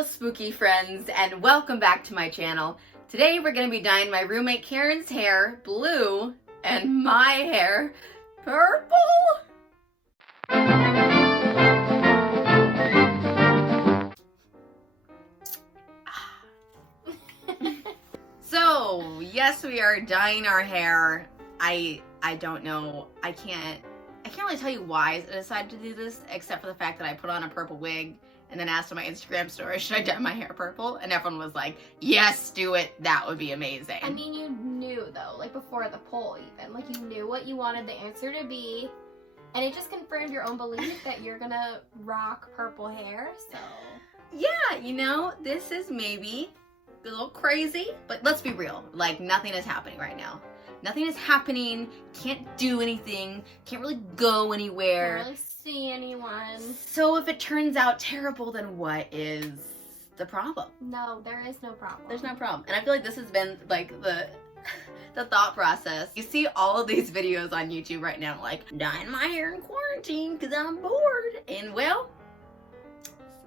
Hello spooky friends and welcome back to my channel. Today we're going to be dyeing my roommate Caryn's hair blue and my hair purple. So yes, we are dyeing our hair. I don't know. I can't really tell you why I decided to do this, except for the fact that I put on a purple wig and then asked on my Instagram story, should I dye my hair purple? And everyone was like, yes, do it. That would be amazing. I mean, you knew though, like before the poll even, like you knew what you wanted the answer to be. And it just confirmed your own belief that you're gonna rock purple hair, so. Yeah, you know, this is maybe a little crazy, but let's be real. Like, nothing is happening right now. Nothing is happening, can't do anything, can't really go anywhere. Can't really see anyone. So if it turns out terrible, then what is the problem? No, there is no problem. There's no problem. And I feel like this has been like the thought process. You see all of these videos on YouTube right now, like, dyeing my hair in quarantine because I'm bored. And well,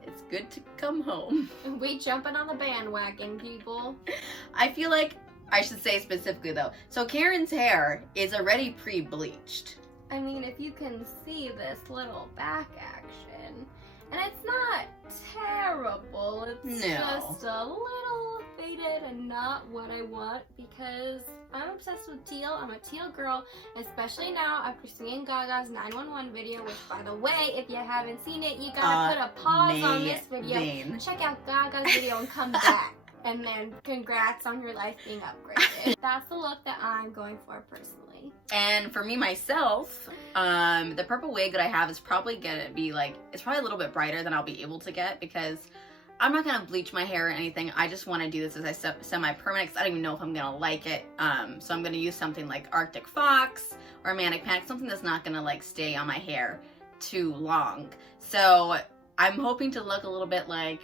it's good to come home. We jumping on the bandwagon, people. I feel like I should say specifically though. So Caryn's hair is already pre-bleached. I mean, if you can see this little back action, and it's not terrible, it's just a little faded and not what I want because I'm obsessed with teal. I'm a teal girl, especially now after seeing Gaga's 911 video, which by the way, if you haven't seen it, you gotta put a pause on this video. Check out Gaga's video and come back. And then congrats on your life being upgraded. That's the look that I'm going for personally. And for me myself, the purple wig that I have is probably gonna be like, it's probably a little bit brighter than I'll be able to get because I'm not gonna bleach my hair or anything. I just wanna do this as a semi-permanent because I don't even know if I'm gonna like it. So I'm gonna use something like Arctic Fox or Manic Panic, something that's not gonna like stay on my hair too long. So I'm hoping to look a little bit like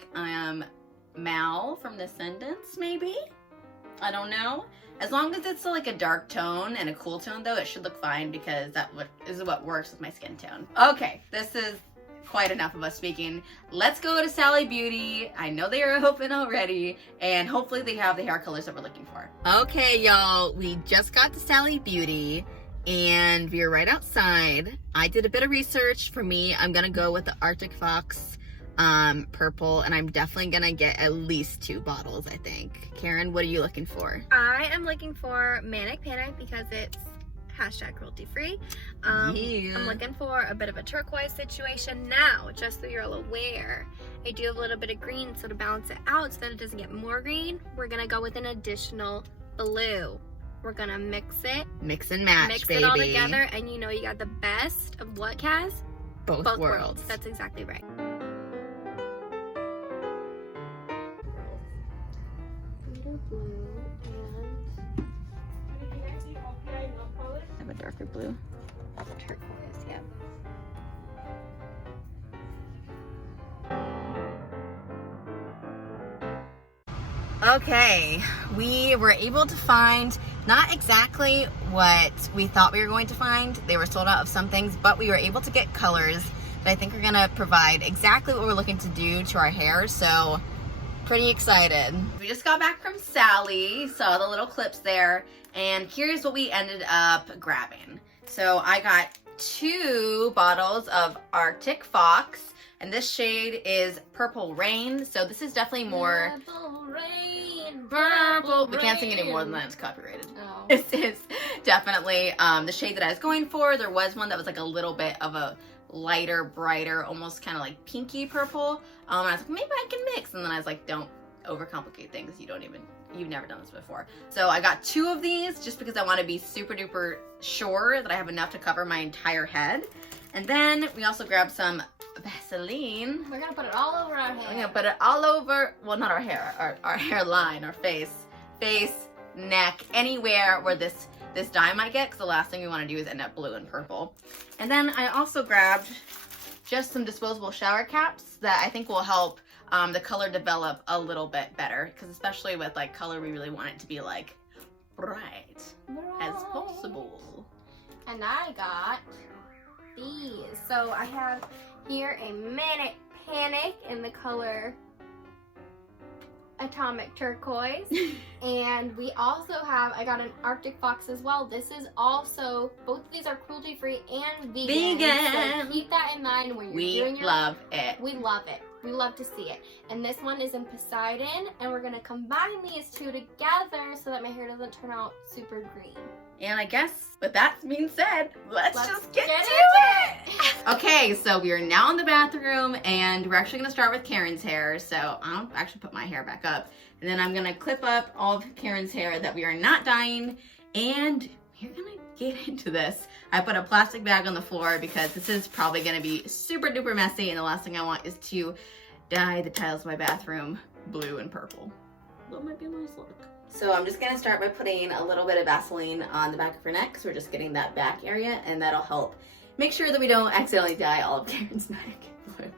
Mal from Descendants, maybe? I don't know. As long as it's like a dark tone and a cool tone though, it should look fine because that is what works with my skin tone. Okay, this is quite enough of us speaking. Let's go to Sally Beauty. I know they are open already and hopefully they have the hair colors that we're looking for. Okay, y'all, we just got to Sally Beauty and we're right outside. I did a bit of research. For me, I'm gonna go with the Arctic Fox purple, and I'm definitely gonna get at least 2 bottles, I think. Caryn, what are you looking for? I am looking for Manic Panic because it's #cruelty free. I'm looking for a bit of a turquoise situation. Now, just so you're all aware, I do have a little bit of green, so to balance it out so that it doesn't get more green, we're gonna go with an additional blue. We're gonna mix it. Mix and match, mix baby. It all together, and you know you got the best of what, Kaz? Both worlds. That's exactly right. Blue and I have a darker blue. turquoise, yeah. Okay, we were able to find not exactly what we thought we were going to find. They were sold out of some things, but we were able to get colors that I think are gonna provide exactly what we're looking to do to our hair, so pretty excited. We just got back from Sally, saw the little clips there, and here's what we ended up grabbing. So I got 2 bottles of Arctic Fox, and this shade is Purple Rain, so this is definitely more Purple rain, purple. We can't sing any more than that, it's copyrighted. Oh. This is definitely the shade that I was going for. There was one that was like a little bit of a lighter, brighter, almost kind of like pinky purple. And I was like, maybe I can mix. And then I was like, don't overcomplicate things. You've never done this before. So I got 2 of these just because I want to be super duper sure that I have enough to cover my entire head. And then we also grabbed some Vaseline. We're gonna put it all over our hair. We're gonna put it all over, well, not our hair, our hairline, our face, neck, anywhere where this dye might get, because the last thing we want to do is end up blue and purple. And then I also grabbed just some disposable shower caps that I think will help the color develop a little bit better, because especially with like color, we really want it to be like bright as possible. And I got these. So I have here a Manic Panic in the color atomic turquoise. And we also have, I got an Arctic fox as well. This is also, both of these are cruelty free and vegan. So keep that in mind when you're doing your. We love it. We love it. We love to see it. And this one is in Poseidon, and we're gonna combine these two together so that my hair doesn't turn out super green. And I guess with that being said, let's just get to it. Okay, so we are now in the bathroom, and we're actually gonna start with Caryn's hair. So I'll actually put my hair back up, and then I'm gonna clip up all of Caryn's hair that we are not dyeing, and we're gonna get into this. I put a plastic bag on the floor because this is probably gonna be super duper messy, and the last thing I want is to dye the tiles of my bathroom blue and purple. That might be a nice look. So I'm just gonna start by putting a little bit of Vaseline on the back of her neck, so we're just getting that back area, and that'll help make sure that we don't accidentally dye all of Caryn's neck blue.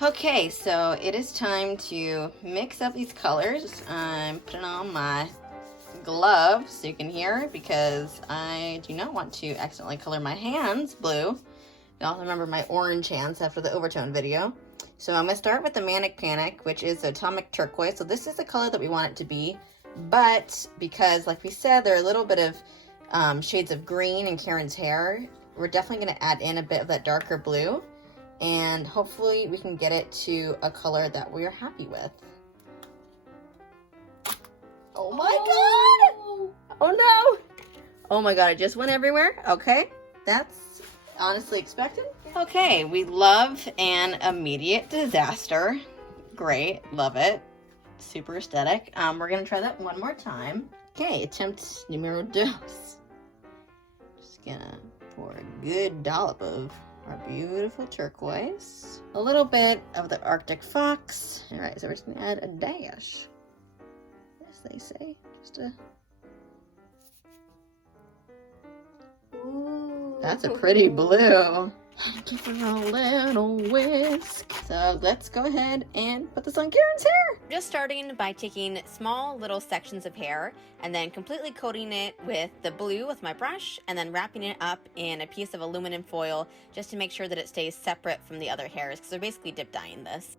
Okay, so it is time to mix up these colors. I'm putting on my gloves so you can hear, because I do not want to accidentally color my hands blue. You also remember my orange hands after the overtone video. So I'm going to start with the Manic Panic, which is atomic turquoise. So this is the color that we want it to be, but because like we said, there are a little bit of shades of green in Caryn's hair, we're definitely going to add in a bit of that darker blue, and hopefully we can get it to a color that we are happy with. Oh my god! Oh no! Oh my god, it just went everywhere. Okay, that's honestly expected. Okay, we love an immediate disaster. Great, love it. Super aesthetic. We're gonna try that one more time. Okay, attempt numero dos. Just gonna pour a good dollop of our beautiful turquoise. A little bit of the Arctic fox. All right, so we're just gonna add a dash. Yes, they say. Just a... Ooh. That's a pretty blue. Give her a little whisk. So let's go ahead and put this on Caryn's hair. Just starting by taking small little sections of hair and then completely coating it with the blue with my brush, and then wrapping it up in a piece of aluminum foil just to make sure that it stays separate from the other hairs, because they're basically dip dyeing this.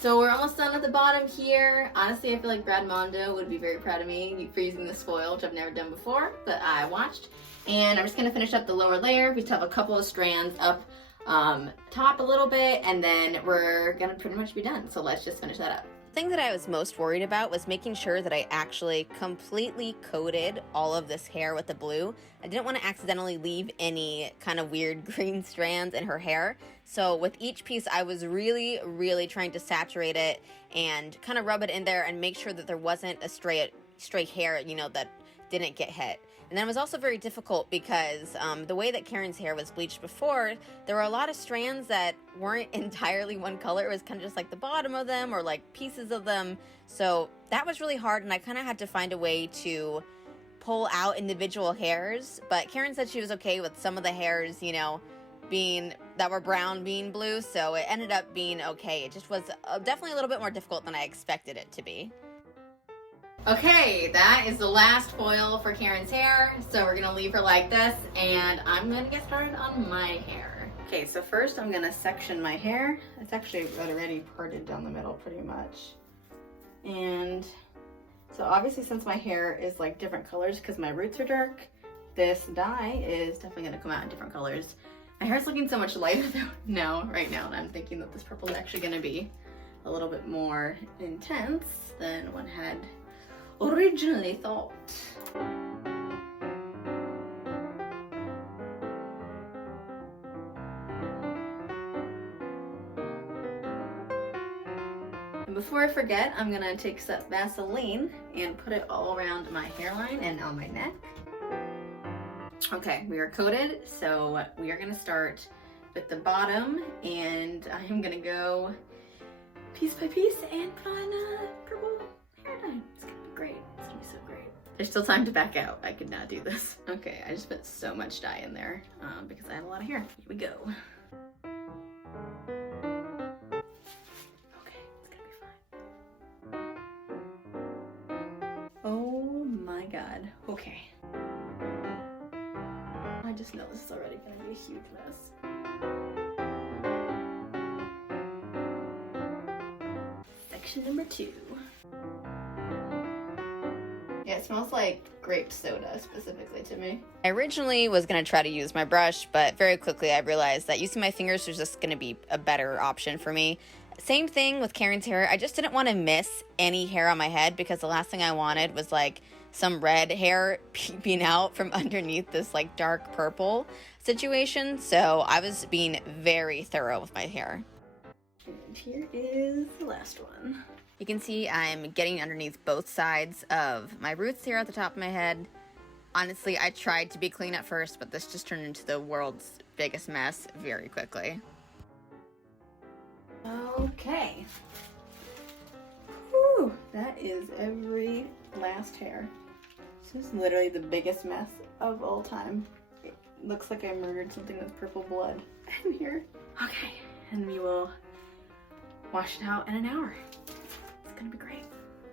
So we're almost done at the bottom here. Honestly, I feel like Brad Mondo would be very proud of me for using this foil, which I've never done before, but I watched. And I'm just gonna finish up the lower layer. We still have a couple of strands up top a little bit, and then we're gonna pretty much be done. So let's just finish that up. The thing that I was most worried about was making sure that I actually completely coated all of this hair with the blue. I didn't want to accidentally leave any kind of weird green strands in her hair. So with each piece, I was really, really trying to saturate it and kind of rub it in there and make sure that there wasn't a stray hair, you know, that didn't get hit. And then it was also very difficult because the way that Caryn's hair was bleached before, there were a lot of strands that weren't entirely one color. It was kind of just like the bottom of them or like pieces of them. So that was really hard, and I kind of had to find a way to pull out individual hairs. But Caryn said she was okay with some of the hairs, you know, that were brown being blue. So it ended up being okay. It just was definitely a little bit more difficult than I expected it to be. Okay, that is the last foil for Caryn's hair. So we're gonna leave her like this, and I'm gonna get started on my hair. Okay, so first I'm gonna section my hair. It's actually already parted down the middle pretty much. And so obviously, since my hair is like different colors because my roots are dark, this dye is definitely gonna come out in different colors. My hair's looking so much lighter though right now, and I'm thinking that this purple is actually gonna be a little bit more intense than one had originally thought. And before I forget, I'm gonna take some Vaseline and put it all around my hairline and on my neck. Okay, we are coated, so we are gonna start with the bottom, and I'm gonna go piece by piece and put on purple hair dye. It's gonna be great. It's gonna be so great. There's still time to back out. I could not do this. Okay, I just put so much dye in there because I have a lot of hair. Here we go. Okay, it's gonna be fine. Oh god. Okay. I just know this is already gonna be a huge mess. Section number 2. Yeah, it smells like grape soda specifically to me. I originally was going to try to use my brush, but very quickly I realized that using my fingers was just going to be a better option for me. Same thing with Caryn's hair. I just didn't want to miss any hair on my head because the last thing I wanted was like some red hair peeping out from underneath this like dark purple situation. So I was being very thorough with my hair. And here is the last one. You can see I'm getting underneath both sides of my roots here at the top of my head. Honestly, I tried to be clean at first, but this just turned into the world's biggest mess very quickly. Okay. Whew, that is every last hair. This is literally the biggest mess of all time. It looks like I murdered something with purple blood in here. Okay, and we will wash it out in an hour. It's gonna be great.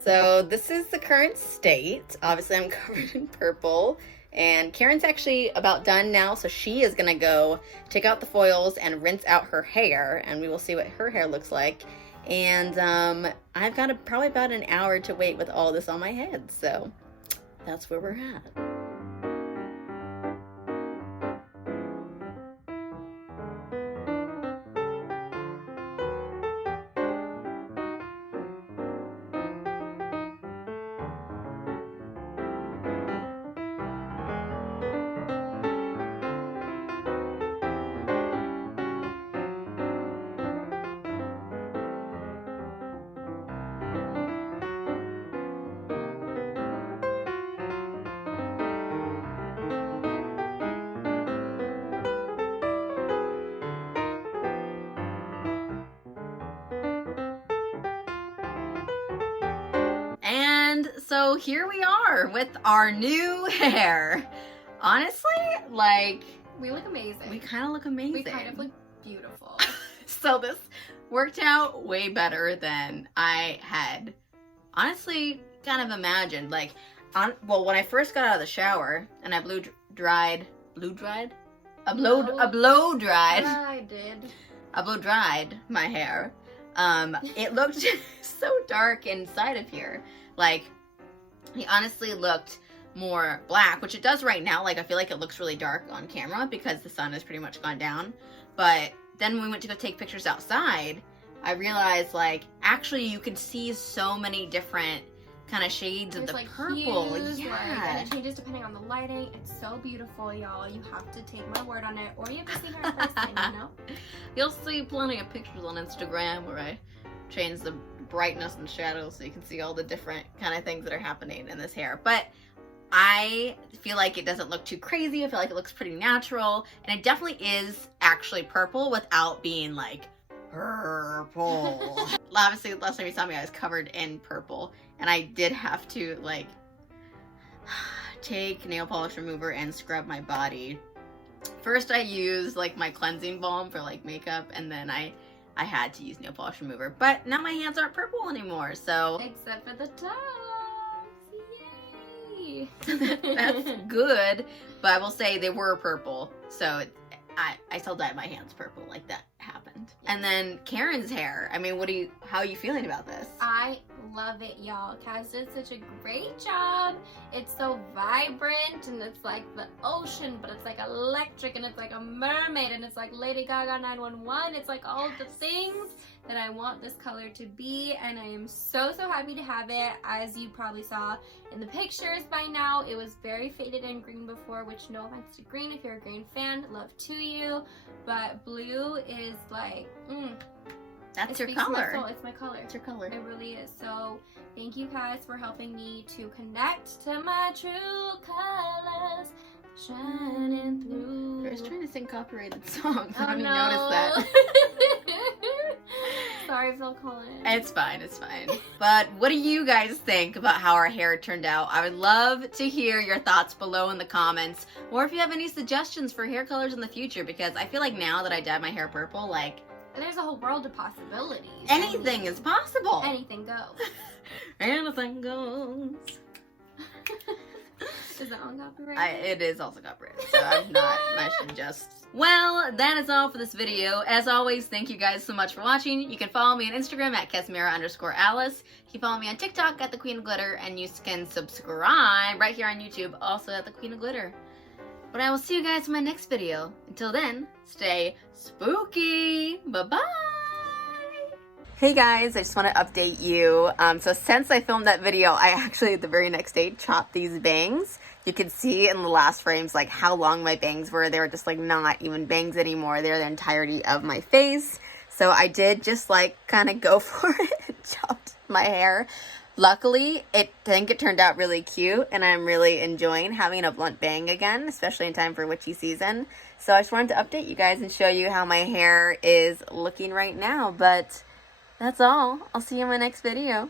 So this is the current state. Obviously I'm covered in purple, and Caryn's actually about done now, so she is gonna go take out the foils and rinse out her hair, and we will see what her hair looks like. And I've got probably about an hour to wait with all this on my head, so that's where we're at. So here we are with our new hair. Honestly, like, We look amazing. we kind of look amazing. We kind of look beautiful. So this worked out way better than I had honestly kind of imagined. Like, well, when I first got out of the shower and I blow dried my hair, it looked so dark inside of here. Like, he honestly looked more black, which it does right now. Like, I feel like it looks really dark on camera because the sun has pretty much gone down. But then when we went to go take pictures outside, I realized, like, actually you can see so many different kind of shades of the like purple. hues, Yeah. and it changes depending on the lighting. It's so beautiful, y'all. You have to take my word on it, or you have to see her in person, you know? You'll see plenty of pictures on Instagram where I change the brightness and shadows so you can see all the different kind of things that are happening in this hair. But I feel like it doesn't look too crazy. I feel like it looks pretty natural, and it definitely is actually purple without being like purple. Obviously, last time you saw me, I was covered in purple, and I did have to like take nail polish remover and scrub my body. First, I used like my cleansing balm for like makeup, and then I had to use nail polish remover. But now my hands aren't purple anymore, so Except for the toes. Yay! that's good. But I will say they were purple, so I still dyed my hands purple. Like, that happened. And then Caryn's hair. I mean, how are you feeling about this? I love it, y'all. Kaz did such a great job. It's so vibrant, and it's like the ocean, but it's like electric, and it's like a mermaid, and it's like Lady Gaga 911. It's like all the things that I want this color to be, and I am so happy to have it. As you probably saw in the pictures by now, it was very faded and green before, which no offense to green. If you're a green fan, love to you. But blue is like, That's your speaks to my color. soul. It's my color. It's your color. It really is. So thank you guys for helping me to connect to my true colors, shining through. I was trying to sing copyrighted songs. I Oh, don't even no. notice that. Sorry, Phil Collins. It's fine, it's fine. But what do you guys think about how our hair turned out? I would love to hear your thoughts below in the comments, or if you have any suggestions for hair colors in the future, because I feel like now that I dyed my hair purple, like, There's a whole world of possibilities. anything is possible. Anything goes. Anything goes. song copyrighted? It is also copyrighted, so I should just... Well, that is all for this video. As always, thank you guys so much for watching. You can follow me on Instagram at Casimira_Alice. You can follow me on TikTok at The Queen of Glitter, and you can subscribe right here on YouTube, also at The Queen of Glitter. But I will see you guys in my next video. Until then, stay spooky. Bye-bye. Hey guys, I just want to update you. So since I filmed that video, I actually the very next day chopped these bangs. You can see in the last frames like how long my bangs were. They were just like not even bangs anymore. They're the entirety of my face. So I did just like kind of go for it and chopped my hair. Luckily, I think it turned out really cute, and I'm really enjoying having a blunt bang again, especially in time for witchy season. So I just wanted to update you guys and show you how my hair is looking right now. But that's all. I'll see you in my next video.